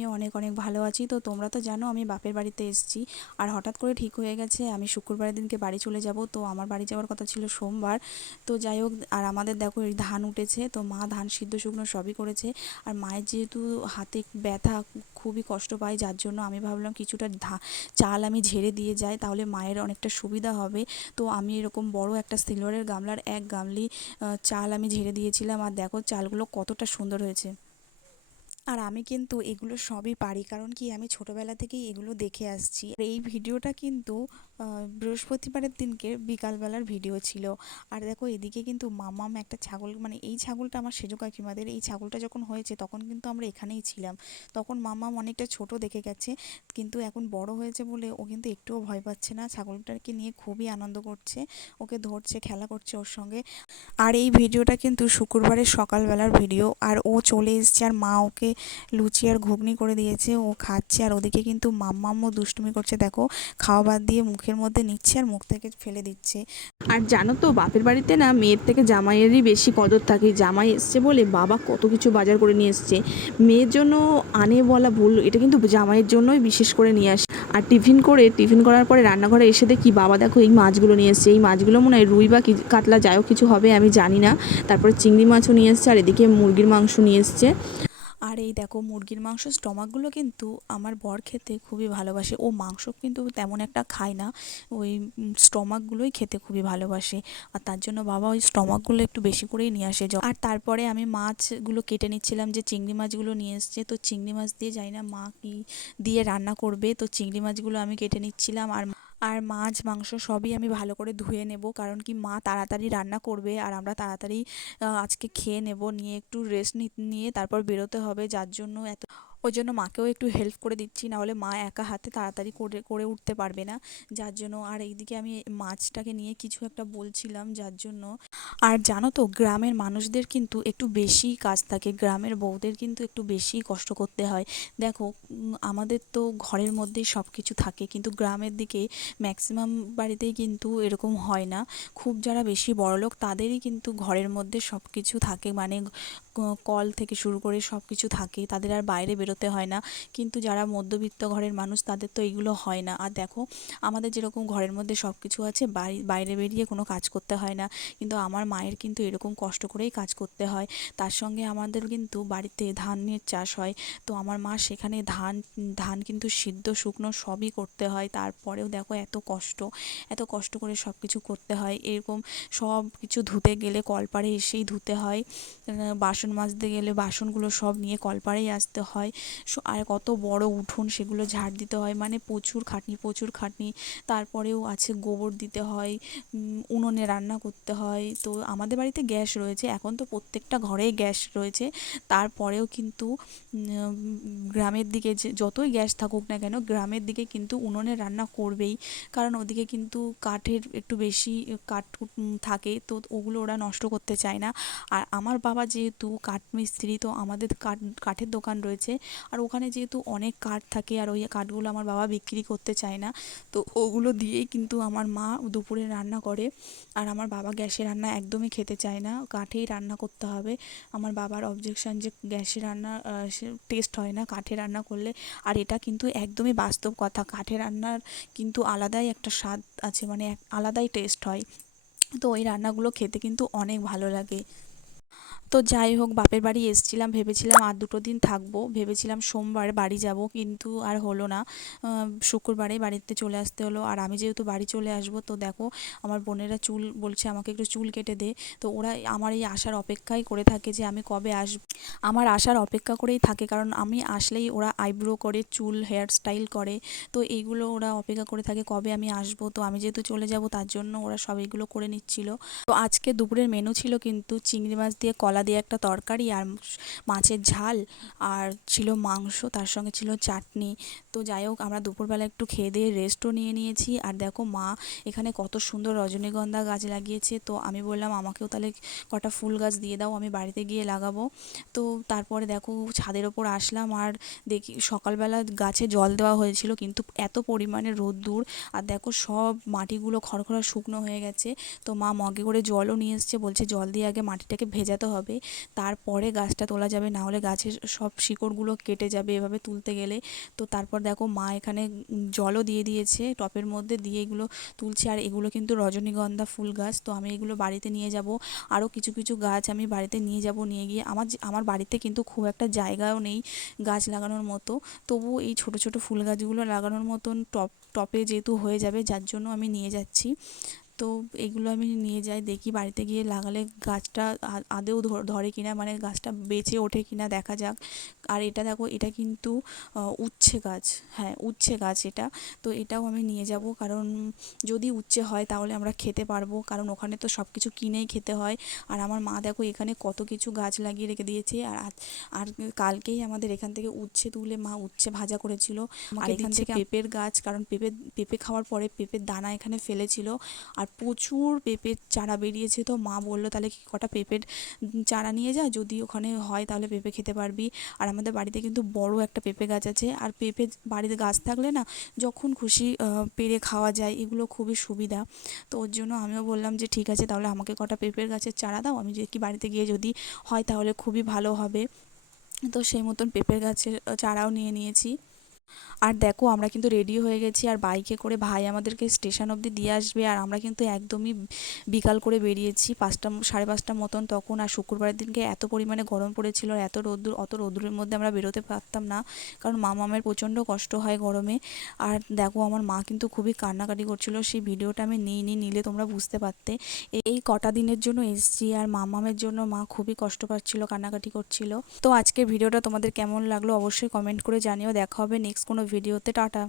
আমিও অনেক অনেক ভালো আছি। তো তোমরা তো জানো আমি বাপের বাড়িতে এসেছি, আর হঠাৎ করে ঠিক হয়ে গেছে আমি শুক্রবারের দিনকে বাড়ি চলে যাব। তো আমার বাড়ি যাওয়ার কথা ছিল সোমবার। তো যাই হোক, আর আমাদের দেখো এই ধান উঠেছে, তো মা ধান সিদ্ধ শুকনো সবই করেছে। আর মায়ের যেহেতু হাতে ব্যথা, খুবই কষ্ট পায়, যার জন্য আমি ভাবলাম কিছুটা চাল আমি ঝেড়ে দিয়ে যাই, তাহলে মায়ের অনেকটা সুবিধা হবে। তো আমি এরকম বড় একটা সিলভারের গামলার এক গামলি চাল আমি ঝেড়ে দিয়েছিলাম, আর দেখো চালগুলো কতটা সুন্দর হয়েছে। আর আমি কিন্তু এগুলো সবই পারি, কারণ কি আমি ছোটোবেলা থেকেই এগুলো দেখে আসছি। আর এই ভিডিওটা কিন্তু বৃহস্পতিবারের দিনকে বিকালবেলার ভিডিও ছিল। আর দেখো এদিকে কিন্তু মামাম একটা ছাগল, মানে এই ছাগলটা আমার সেজো কাকিমাদের, এই ছাগলটা যখন হয়েছে তখন কিন্তু আমরা এখানেই ছিলাম। তখন মামাম অনেকটা ছোট দেখে গেছে, কিন্তু এখন বড় হয়েছে বলে ও কিন্তু একটুও ভয় পাচ্ছে না, ছাগলটাকে নিয়ে খুবই আনন্দ করছে, ওকে ধরছে, খেলা করছে ওর সঙ্গে। আর এই ভিডিওটা কিন্তু শুক্রবারের সকালবেলার ভিডিও। আর ও চলে এসেছে, আর মা ওকে লুচি আর ঘুগনি করে দিয়েছে, ও খাচ্ছে। আর ওদিকে কিন্তু মাম্মামও দুষ্টুমি করছে, দেখো খাওয়া বাদ দিয়ে মুখের মধ্যে নিচ্ছে আর মুখ থেকে ফেলে দিচ্ছে। আর জানো তো, বাপের বাড়িতে না মেয়ের থেকে জামাইয়েরই বেশি কদর থাকে। জামাই এসছে বলে বাবা কত কিছু বাজার করে নিয়ে এসছে। মেয়ের জন্য আনে বলা ভুল, এটা কিন্তু জামাইয়ের জন্যই বিশেষ করে নিয়ে আসে। আর টিফিন করার পরে রান্নাঘরে এসে দেখি বাবা দেখো এই মাছগুলো নিয়ে এসছে। এই মাছগুলো মনে হয় রুই বা কাতলা যাই হোক কিছু হবে, আমি জানি না। তারপরে চিংড়ি মাছও নিয়ে এসছে, আর এদিকে মুরগির মাংস নিয়ে এসছে। আর এই দেখো মুরগির মাংস স্টমাকগুলো কিন্তু আমার বর খেতে খুবই ভালোবাসে, ও মাংস কিন্তু তেমন একটা খায় না, ওই স্টমাকগুলোই খেতে খুবই ভালোবাসে। আর তার জন্য বাবা ওই স্টমাকগুলো একটু বেশি করেই নিয়ে আসে। আর তারপরে আমি মাছগুলো কেটে নিচ্ছিলাম, যে চিংড়ি মাছগুলো নিয়ে এসছে, তো চিংড়ি মাছ দিয়ে জানি না মা কি দিয়ে রান্না করবে, তো চিংড়ি মাছগুলো আমি কেটে নিচ্ছিলাম। আর আর মাছ মাংস সবই আমি ভালো করে ধুয়ে নেব, কারণ কি মা তাড়াতাড়ি রান্না করবে আর আমরা তাড়াতাড়ি আজকে খেয়ে নেব, নিয়ে একটু রেস্ট নিয়ে তারপর বেরোতে হবে, যার জন্য ওই জন্য মাকেও একটু হেল্প করে দিচ্ছি, নাহলে মা একা হাতে তাড়াতাড়ি করে করে উঠতে পারবে না, যার জন্য। আর এইদিকে আমি মাছটাকে নিয়ে কিছু একটা বলছিলাম, যার জন্য। আর জানো তো গ্রামের মানুষদের কিন্তু একটু বেশি কাজ থাকে, গ্রামের বউদের কিন্তু একটু বেশি কষ্ট করতে হয়। দেখো আমাদের তো ঘরের মধ্যেই সব কিছু থাকে, কিন্তু গ্রামের দিকে ম্যাক্সিমাম বাড়িতেই কিন্তু এরকম হয় না। খুব যারা বেশি বড়লোক তাদেরই কিন্তু ঘরের মধ্যে সব কিছু থাকে, মানে কল থেকে শুরু করে সব কিছু থাকে, তাদের আর বাইরে বেরোতে হয় না। কিন্তু যারা মধ্যবিত্ত ঘরের মানুষ তাদের তো এইগুলো হয় না। আর দেখো আমাদের যেরকম ঘরের মধ্যে সব কিছু আছে, বাইরে বেরিয়ে কোনো কাজ করতে হয় না, কিন্তু আমার মায়ের কিন্তু এরকম কষ্ট করেই কাজ করতে হয়। তার সঙ্গে আমাদের কিন্তু বাড়িতে ধানের চাষ হয়, তো আমার মা সেখানে ধান ধান কিন্তু সিদ্ধ শুকনো সবই করতে হয়। তারপরেও দেখো এত কষ্ট করে সব কিছু করতে হয়। এরকম সব কিছু ধুতে গেলে কলপাড়ে এসেই ধুতে হয়, বাসন মাজতে গেলে বাসনগুলো সব নিয়ে কলপাড়েই আসতে হয়। আর কত বড় উঠোন, সেগুলো ঝাড় দিতে হয়, মানে প্রচুর খাটনি। তারপরেও আছে গোবর দিতে হয়, উনুনে রান্না করতে হয়। তো আমাদের বাড়িতে গ্যাস রয়েছে, এখন তো প্রত্যেকটা ঘরেই গ্যাস রয়েছে, তারপরেও কিন্তু গ্রামের দিকে যে যতই গ্যাস থাকুক না কেন, গ্রামের দিকে কিন্তু উনুনে রান্না করবেই, কারণ ওদিকে কিন্তু কাঠের একটু বেশি কাঠ থাকে, তো ওগুলো ওরা নষ্ট করতে চায় না। আর আমার বাবা যেহেতু কাঠমিস্ত্রি, তো আমাদের কাঠের দোকান রয়েছে, আর ওখানে যেহেতু অনেক কাঠ থাকে, আর ওই কাঠগুলো আমার বাবা বিক্রি করতে চায় না, তো ওগুলো দিয়েই কিন্তু আমার মা দুপুরে রান্না করে। আর আমার বাবা গ্যাসে রান্না একদমই খেতে চায় না, কাঠেই রান্না করতে হবে। আমার বাবার অবজেকশন যে গ্যাসে রান্না টেস্ট হয় না কাঠে রান্না করলে। আর এটা কিন্তু একদমই বাস্তব কথা, কাঠে রান্নার কিন্তু আলাদাই একটা স্বাদ আছে, মানে আলাদাই টেস্ট হয়। তো ওই রান্নাগুলো খেতে কিন্তু অনেক ভালো লাগে। তো যাই হোক, বাপের বাড়ি এসেছিলাম, ভেবেছিলাম আর 2 দিন থাকবো, ভেবেছিলাম সোমবার বাড়ি যাব, কিন্তু আর হলো না। শুক্রবারে বাড়িতে চলে আসতে হলো। আর আমি যেহেতু বাড়ি চলে আসবো, তো দেখো আমার বোনেরা চুল বলছে আমাকে একটু চুল কেটে দে, তো ওরা আমার এই আসার অপেক্ষাই করে থাকে যে আমি কবে আসব। আমার আসার অপেক্ষা করেই থাকে, কারণ আমি আসলেই ওরা আইব্রো করে, চুল হেয়ার স্টাইল করে, তো এইগুলো ওরা অপেক্ষা করে থাকে কবে আমি আসবো। তো আমি যেহেতু চলে যাব, তার জন্য ওরা সব এইগুলো করে নিচ্ছিল। তো আজকে দুপুরের মেনু ছিল কিন্তু চিংড়ি মাছ দিয়ে কলা দিয়ে একটা তরকারি, আর মাছের ঝাল, আর ছিল মাংস, তার সঙ্গে ছিল চাটনি। তো যাই হোক, আমরা দুপুরবেলা একটু খেয়ে দিয়ে রেস্টও নিয়ে নিয়েছি। আর দেখো মা এখানে কত সুন্দর রজনীগন্ধা গাছ লাগিয়েছে, তো আমি বললাম আমাকেও তাহলে কটা ফুল গাছ দিয়ে দাও, আমি বাড়িতে গিয়ে লাগাবো। তো তারপরে দেখো ছাদের ওপর আসলাম, আর দেখি সকালবেলা গাছে জল দেওয়া হয়েছিল, কিন্তু এত পরিমাণে রোদ্দুর, আর দেখো সব মাটিগুলো খড়খড়া শুকনো হয়ে গেছে। তো মা মগে করে জলও নিয়ে এসছে, বলছে জল দিয়ে আগে মাটিটাকে ভেজাতে হবে, হবে, তারপরে গাছটা তোলা যাবে, না হলে গাছের সব শিকড়গুলো কেটে যাবে এভাবে তুলতে গেলে। তো তারপর দেখো মা এখানে জলও দিয়ে দিয়েছে টপের মধ্যে, দিয়ে এগুলো তুলছে। আর এগুলো কিন্তু রজনীগন্ধা ফুল গাছ, তো আমি এগুলো বাড়িতে নিয়ে যাব। আরও কিছু কিছু গাছ আমি বাড়িতে নিয়ে যাব, নিয়ে গিয়ে আমার বাড়িতে কিন্তু খুব একটা জায়গাও নেই গাছ লাগানোর মতো, তবু এই ছোট ছোট ফুল গাছগুলো লাগানোর মতন টপে যেহেতু হয়ে যাবে, যার জন্য আমি নিয়ে যাচ্ছি। তো এগুলো আমি নিয়ে যাই, দেখি বাড়িতে গিয়ে লাগালে গাছটা আদৌ ধরে কিনা, মানে গাছটা বেঁচে ওঠে কিনা দেখা যাক। আর এটা দেখো, এটা কিন্তু উচ্ছে গাছ, হ্যাঁ উচ্ছে গাছ এটা। তো এটাও আমি নিয়ে যাব, কারণ যদি উচ্ছে হয় তাহলে আমরা খেতে পারবো, কারণ ওখানে তো সব কিছু কিনেই খেতে হয়। আর আমার মা দেখো এখানে কত কিছু গাছ লাগিয়ে রেখে দিয়েছে। আর কালকেই আমাদের এখান থেকে উচ্ছে তুলে মা উচ্ছে ভাজা করেছিল। আর এখান থেকে পেঁপের গাছ, কারণ পেঁপে খাওয়ার পরে পেঁপের দানা এখানে ফেলেছিল, আর প্রচুর পেঁপের চারা বেরিয়েছে। তো মা বললো তাহলে কি কটা পেঁপের চারা নিয়ে যা, যদি ওখানে হয় তাহলে পেঁপে খেতে পারবি। আর আমাদের বাড়িতে কিন্তু বড় একটা পেঁপে গাছ আছে, আর পেঁপে বাড়িতে গাছ থাকলে না যখন খুশি পেড়ে খাওয়া যায়, এগুলো খুবই সুবিধা। তো ওর জন্য আমিও বললাম যে ঠিক আছে, তাহলে আমাকে কটা পেঁপের গাছের চারা দাও, আমি যে কি বাড়িতে গিয়ে যদি হয় তাহলে খুবই ভালো হবে। তো সেই মতন পেঁপের গাছের চারাও নিয়ে নিয়েছি। আর দেখো আমরা কিন্তু রেডি হয়ে গেছি, আর বাইকে করে ভাই আমাদেরকে স্টেশন অবধি দিয়ে আসবে। আর আমরা কিন্তু একদমই বিকাল করে বেরিয়েছি, 5টা 5:30টার মতন তখন। আর শুক্রবারের দিনকে এত পরিমাণে গরম পড়েছিল, আর এত রোদ্দুর, অত রোদ্দুরের মধ্যে আমরা বেরোতে পারতাম না, কারণ মামামের প্রচণ্ড কষ্ট হয় গরমে। আর দেখো আমার মা কিন্তু খুবই কান্নাকাটি করছিল, সেই ভিডিওটা আমি নিলে তোমরা বুঝতে পারতে। এই কটা দিনের জন্য এসেছি, আর মামামের জন্য মা খুবই কষ্ট পাচ্ছিল, কান্নাকাটি করছিল। তো আজকের ভিডিওটা তোমাদের কেমন লাগলো অবশ্যই কমেন্ট করে জানিও। দেখা হবে নেক্সট কোনো ভিডিওতে। টাটা।